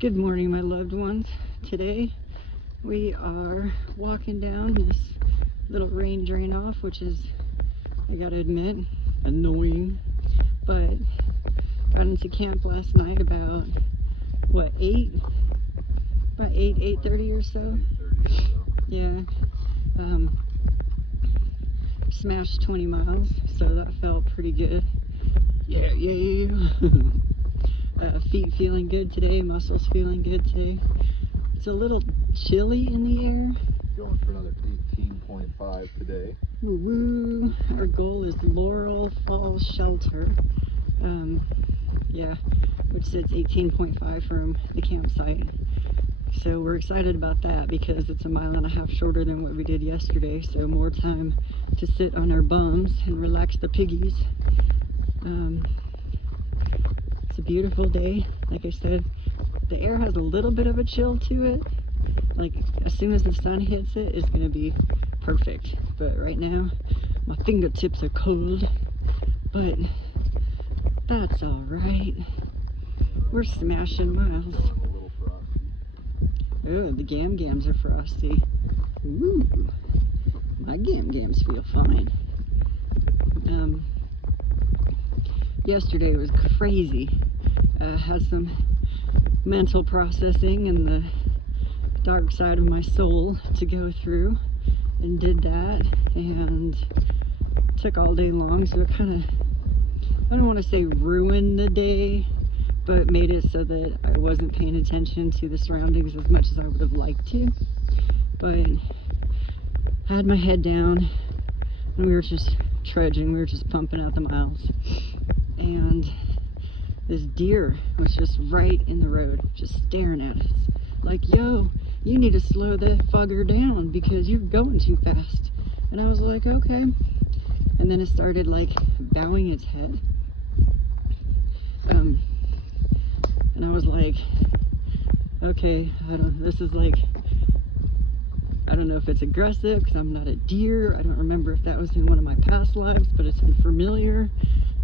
Good morning, my loved ones. Today we are walking down this little rain drain off, which is, I gotta admit, annoying. But got into camp last night about, what, 8? About 8:30 or so? Yeah. Smashed 20 miles, so that felt pretty good. Yeah. Feet feeling good today, muscles feeling good today. It's a little chilly in the air. Going for another 18.5 today. Woo-woo. Our goal is Laurel Falls Shelter. Yeah, which sits 18.5 from the campsite. So we're excited about that because it's a mile and a half shorter than what we did yesterday. So more time to sit on our bums and relax the piggies. It's a beautiful day. Like I said, the air has a little bit of a chill to it. Like as soon as the sun hits it, it's gonna be perfect. But right now, my fingertips are cold, but that's all right. We're smashing miles. Oh, the gam-gams are frosty. Ooh, my gam-gams feel fine. Yesterday was crazy. Had some mental processing and the dark side of my soul to go through, and did that, and took all day long, so it kind of, I don't want to say ruined the day, but made it so that I wasn't paying attention to the surroundings as much as I would have liked to. But I had my head down and we were just trudging, we were just pumping out the miles, and this deer was just right in the road, just staring at us like, yo, you need to slow the fugger down because you're going too fast. And I was like, okay. And then it started like bowing its head, and I was like, okay, this is like, I don't know if it's aggressive because I'm not a deer. I don't remember if that was in one of my past lives, but it's been familiar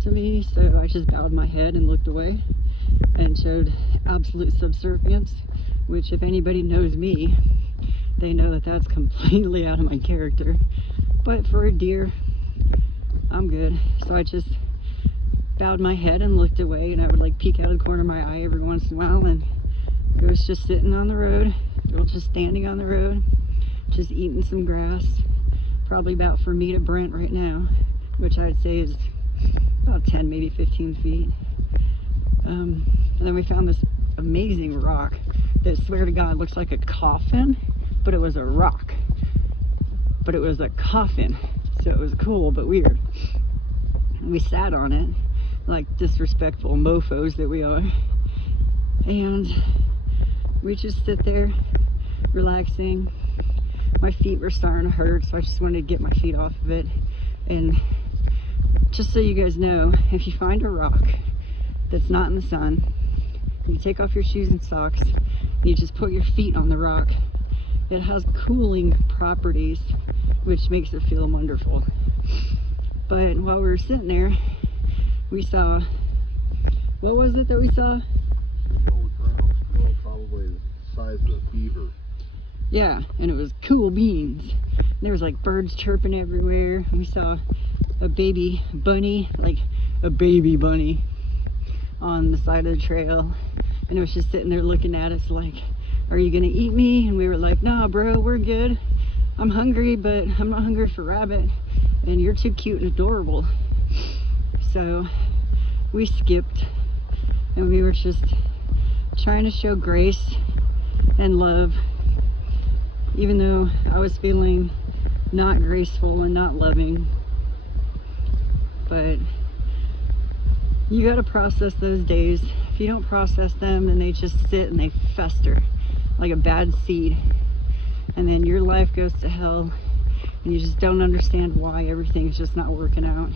to me. So I just bowed my head and looked away and showed absolute subservience, which if anybody knows me, they know that that's completely out of my character. But for a deer, I'm good. So I just bowed my head and looked away, and I would like peek out of the corner of my eye every once in a while, and it was just sitting on the road. It was just standing on the road, just eating some grass, probably about from me to Brent right now, which I'd say is about 10, maybe 15 feet. And then we found this amazing rock that, swear to God, looks like a coffin, but it was a rock. But it was a coffin, so it was cool but weird. And we sat on it like disrespectful mofos that we are, and we just sit there relaxing. My feet were starting to hurt, so I just wanted to get my feet off of it. And just so you guys know, if you find a rock that's not in the sun, you take off your shoes and socks, and you just put your feet on the rock, it has cooling properties, which makes it feel wonderful. But while we were sitting there, we saw, what was it that we saw? Probably the size of a beaver. Yeah, and it was cool beans. There was like birds chirping everywhere. We saw a baby bunny, like a baby bunny, on the side of the trail, and it was just sitting there looking at us like, are you gonna eat me? And we were like, nah bro, we're good. I'm hungry, but I'm not hungry for rabbit, and you're too cute and adorable. So we skipped, and we were just trying to show grace and love, even though I was feeling not graceful and not loving. But you gotta process those days. If you don't process them, then they just sit and they fester like a bad seed, and then your life goes to hell, and you just don't understand why everything's just not working out.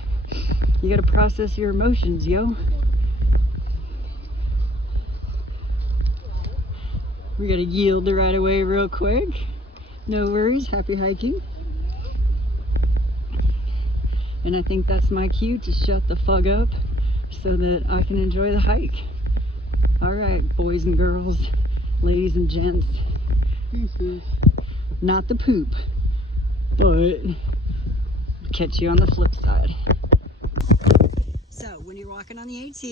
You gotta process your emotions, yo. We gotta yield the right of way real quick. No worries, happy hiking. And I think that's my cue to shut the fug up so that I can enjoy the hike. All right, boys and girls, ladies and gents. Pieces. Not the poop, but catch you on the flip side. So when you're walking on the AT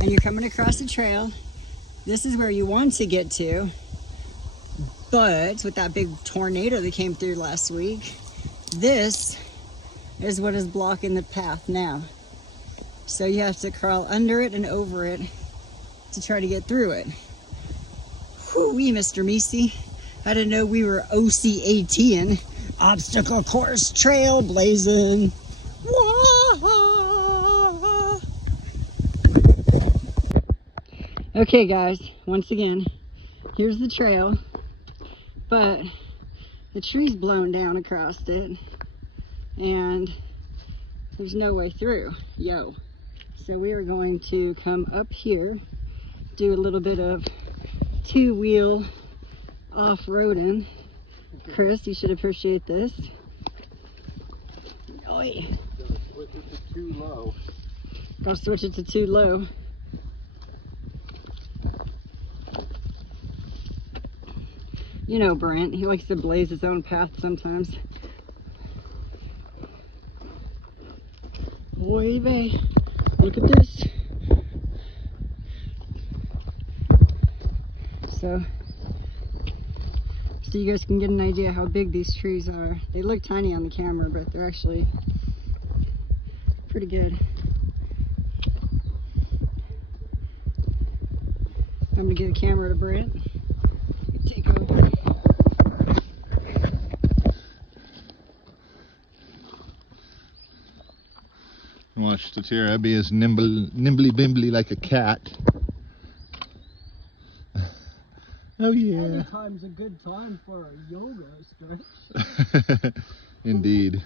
and you're coming across a trail, this is where you want to get to. But with that big tornado that came through last week, this is what is blocking the path now. So you have to crawl under it and over it to try to get through it. Whoo-wee, Mr. Meesey. I didn't know we were OCATing. Obstacle course trail blazing. Whoa. Okay guys, once again, here's the trail, but the tree's blown down across it and there's no way through. Yo. So we are going to come up here, do a little bit of two-wheel off-roading. Chris, you should appreciate this. Oi. Gotta switch it to too low. Gotta switch it to too low. You know Brent, he likes to blaze his own path sometimes. Boy, babe, look at this. So you guys can get an idea how big these trees are. They look tiny on the camera, but they're actually pretty good. I'm gonna get a camera to Brent. Take over. Watch Statira be as nimbly bimbly like a cat. Oh yeah. Any time's a good time for a yoga stretch. Indeed.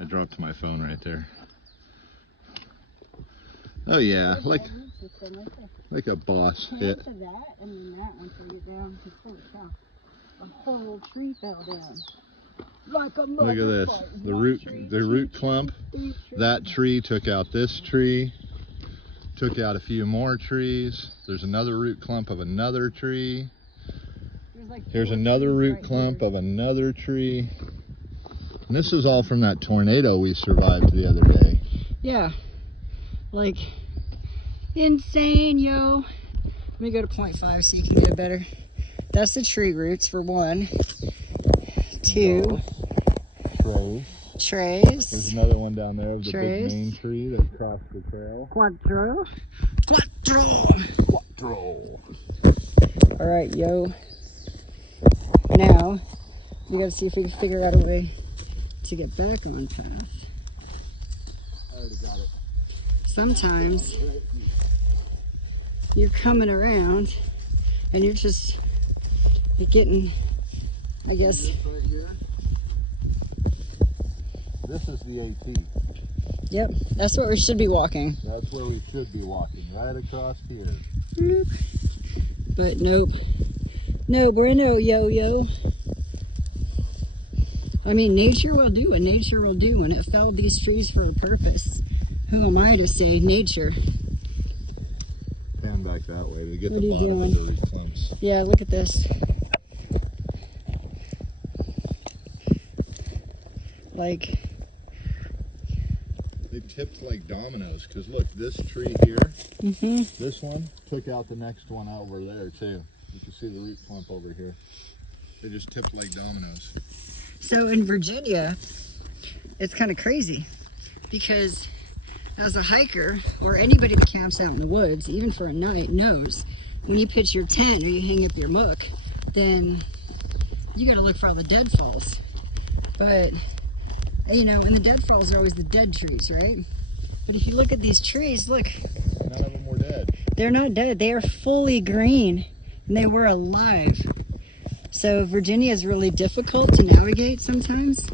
I dropped my phone right there. Oh yeah, like a boss hit. To that, and then that once we get down, holy cow, a whole tree fell down. Like a Look at this, the root clump. That tree took out this tree. Took out a few more trees. There's another root clump of another tree. Here's another root clump of another tree. And this is all from that tornado we survived the other day. Yeah, like insane, yo. Let me go to 0.5 so you can get it better. That's the tree roots for one. Two. Trays. There's another one down there of the Trays. big main tree that crossed the trail. Quattro. All right, yo. Now, we gotta see if we can figure out a way to get back on path. I already got it. Sometimes you're coming around and you're getting, I guess. This right here. This is the AT. Yep, that's what we should be walking. That's where we should be walking, right across here. But nope. No bueno, yo. I mean, nature will do what nature will do, and it felled these trees for a purpose. Who am I to say nature? Pan back that way to get What the are you bottom doing? of the clumps. Yeah, look at this. Like, they tipped like dominoes, because look, this tree here, this one took out the next one over there too. You can see the root clump over here. They just tipped like dominoes. so in Virginia, it's kind of crazy because as a hiker or anybody that camps out in the woods, even for a night, knows when you pitch your tent or you hang up your muck, then you got to look for all the deadfalls. But you know, and the deadfalls are always the dead trees, right? But if you look at these trees, look. None of them were dead. They're not dead. They are fully green, and they were alive. So Virginia is really difficult to navigate sometimes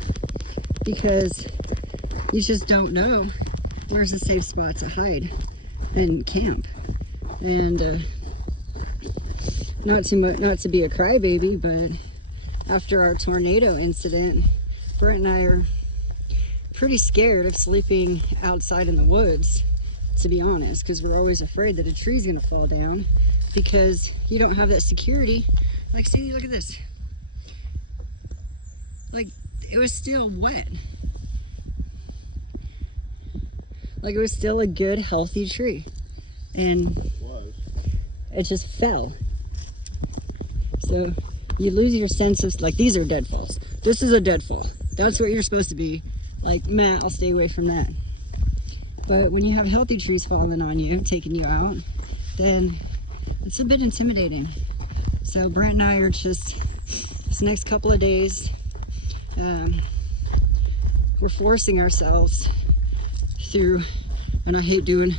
because you just don't know where's a safe spot to hide and camp. And not to be a crybaby, but after our tornado incident, Brent and I are pretty scared of sleeping outside in the woods, to be honest, because we're always afraid that a tree's gonna fall down because you don't have that security. Like, see, look at this. Like, it was still wet. Like, it was still a good, healthy tree. And it just fell. So you lose your sense of, like, these are deadfalls. This is a deadfall. That's what you're supposed to be. Like, Matt, I'll stay away from that. But when you have healthy trees falling on you, taking you out, then it's a bit intimidating. So Brent and I are just, this next couple of days, we're forcing ourselves through, and I hate doing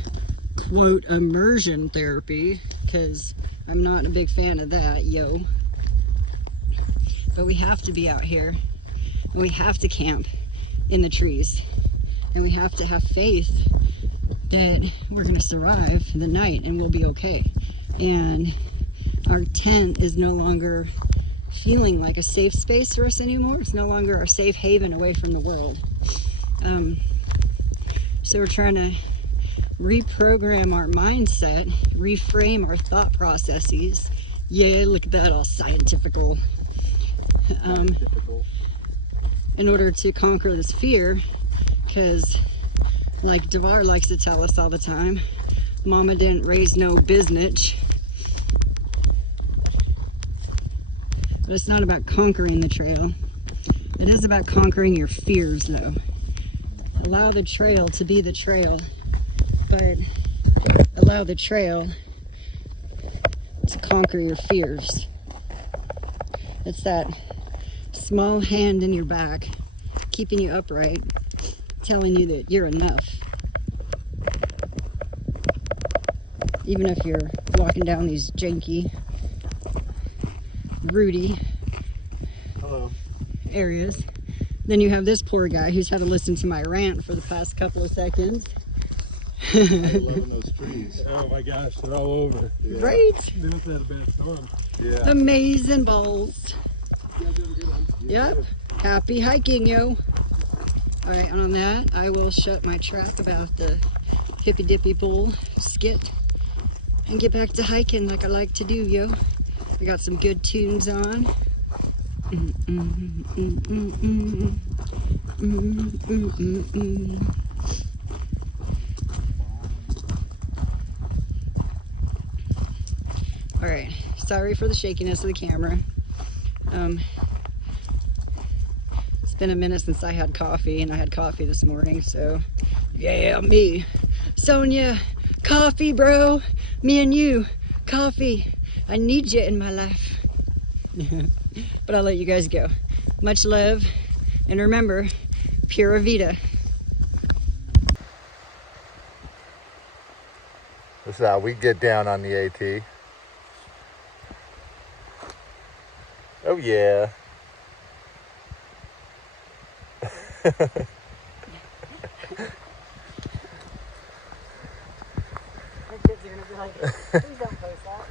quote immersion therapy because I'm not a big fan of that, yo. But we have to be out here, and we have to camp in the trees, and we have to have faith that we're gonna survive the night and we'll be okay. And our tent is no longer feeling like a safe space for us anymore. It's no longer our safe haven away from the world. So we're trying to reprogram our mindset, reframe our thought processes. Yeah, look at that, all scientifical. In order to conquer this fear, because like Devar likes to tell us all the time, mama didn't raise no biznitch. But it's not about conquering the trail. It is about conquering your fears, though. Allow the trail to be the trail, but allow the trail to conquer your fears. It's that small hand in your back, keeping you upright, telling you that you're enough. Even if you're walking down these janky, rooty areas. Then you have this poor guy who's had to listen to my rant for the past couple of seconds. I'm loving those trees. Oh my gosh, they're all over. Yeah. Right? They must have had a bad storm. Yeah. Amazing balls. Yep. Happy hiking, yo. Alright, and on that, I will shut my trap about the hippy dippy bull skit and get back to hiking like I like to do, yo. We got some good tunes on. Alright, sorry for the shakiness of the camera. It's been a minute since I had coffee, and I had coffee this morning, so yeah, me. Sonia, coffee, bro. Me and you, coffee. I need you in my life. But I'll let you guys go. Much love, and remember, pura vida. This is how we get down on the AT. Oh yeah.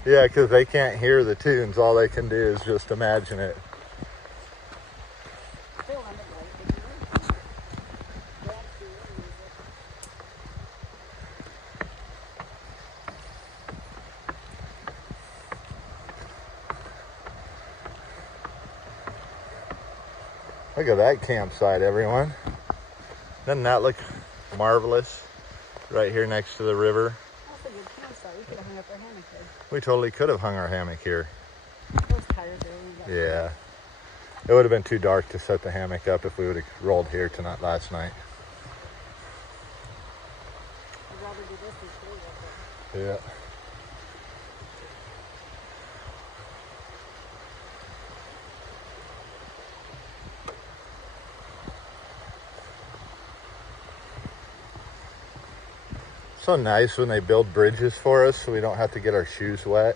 Yeah, because they can't hear the tunes. All they can do is just imagine it. Look at that campsite, everyone. Doesn't that look marvelous? Right here next to the river. That's a good campsite. We could have hung up our hammock there. We totally could have hung our hammock here. I was tired though. Yeah. It would have been too dark to set the hammock up if we would have rolled here tonight last night. I'd rather do this than stay right there. Yeah. So nice when they build bridges for us so we don't have to get our shoes wet.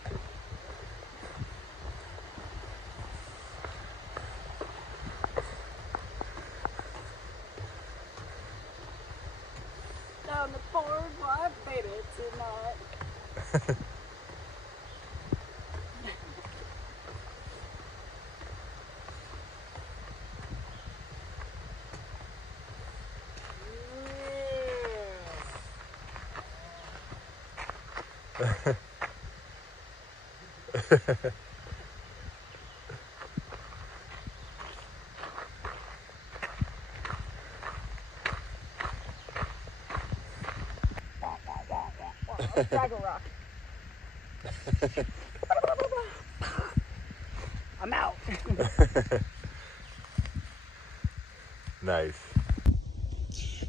Down the boardwalk, baby, tonight. Fraggle Rock. I'm out. Nice.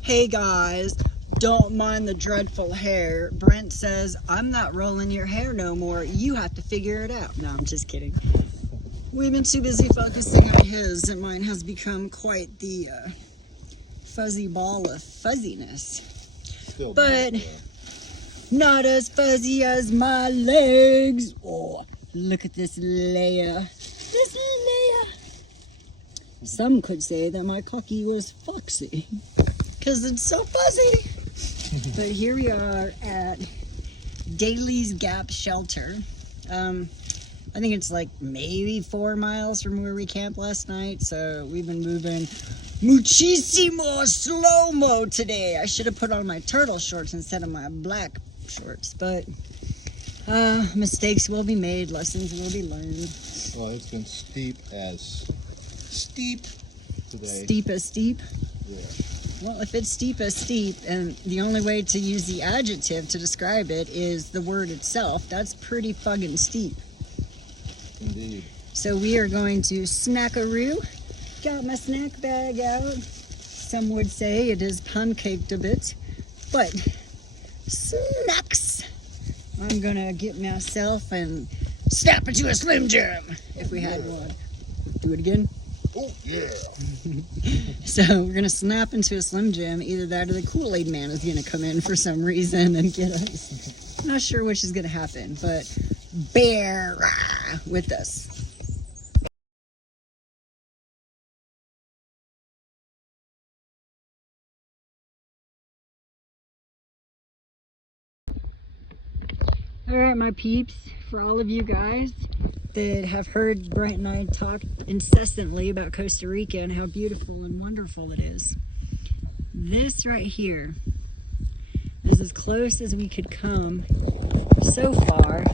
Hey guys, don't mind the dreadful hair. Brent says, I'm not rolling your hair no more. You have to figure it out. No, I'm just kidding. We've been too busy focusing on his, and mine has become quite the fuzzy ball of fuzziness. Still But beautiful. not as fuzzy as my legs. Oh, look at this layer. This layer. Some could say that my cocky was foxy, because it's so fuzzy. But here we are at Daly's Gap Shelter. I think it's like maybe 4 miles from where we camped last night, so we've been moving muchísimo slow-mo today. I should have put on my turtle shorts instead of my black shorts, but mistakes will be made, lessons will be learned. Well, it's been steep today. Steep as steep? Yeah. Well, if it's steep as steep, and the only way to use the adjective to describe it is the word itself, that's pretty fucking steep. Indeed. So we are going to snackaroo. Got my snack bag out. Some would say it is pancaked a bit, but snacks. I'm gonna get myself and snap into a Slim Jim if we had one. Do it again. Oh, yeah. So we're gonna snap into a Slim Jim. Either that or the Kool-Aid Man is gonna come in for some reason and get us. I'm not sure which is gonna happen, but bear with us. All right, my peeps, for all of you guys that have heard Brent and I talk incessantly about Costa Rica and how beautiful and wonderful it is, this right here is as close as we could come so far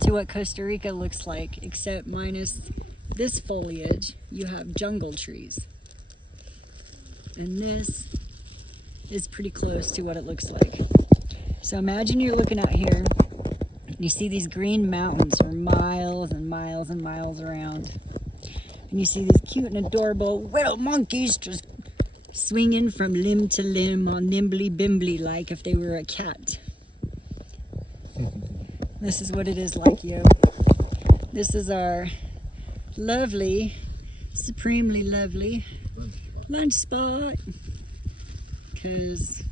to what Costa Rica looks like, except minus this foliage. You have jungle trees. And this is pretty close to what it looks like. So imagine you're looking out here, and you see these green mountains for miles and miles and miles around. And you see these cute and adorable little monkeys just swinging from limb to limb all nimbly bimbly like if they were a cat. This is what it is like, yo. This is our lovely, supremely lovely lunch spot. Because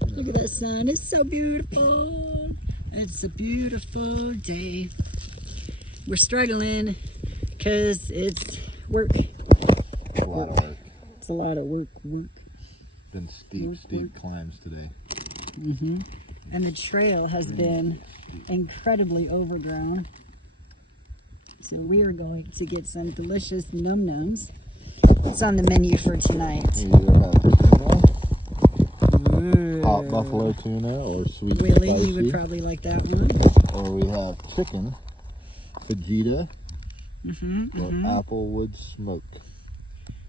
look at that sun, it's so beautiful. It's a beautiful day. We're struggling because it's work. It's a lot of work. It's a lot of work. Been steep climbs today. And the trail has been incredibly overgrown. So we are going to get some delicious num-nums. What's on the menu for tonight? We either have tuna, hot buffalo tuna, or sweet Willie, spicy. you would probably like that one. Or we have chicken, fajita, or applewood smoke.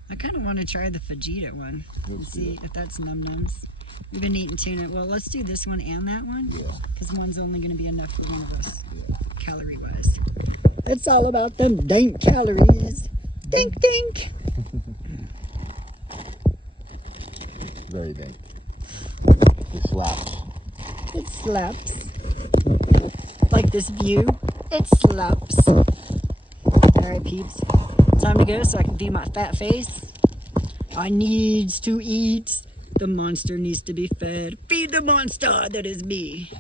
I kind of want to try the fajita one and Let's see do it. if that's num-nums. We've been eating tuna. Well, let's do this one and that one. Yeah. Because one's only going to be enough for one of us, Yeah. calorie-wise. It's all about them dank calories. Dink, dink. Very dank. It slaps. It slaps. Like this view, it slaps. All right, peeps. Time to go so I can feed my fat face. I needs to eat. The monster needs to be fed. Feed the monster that is me.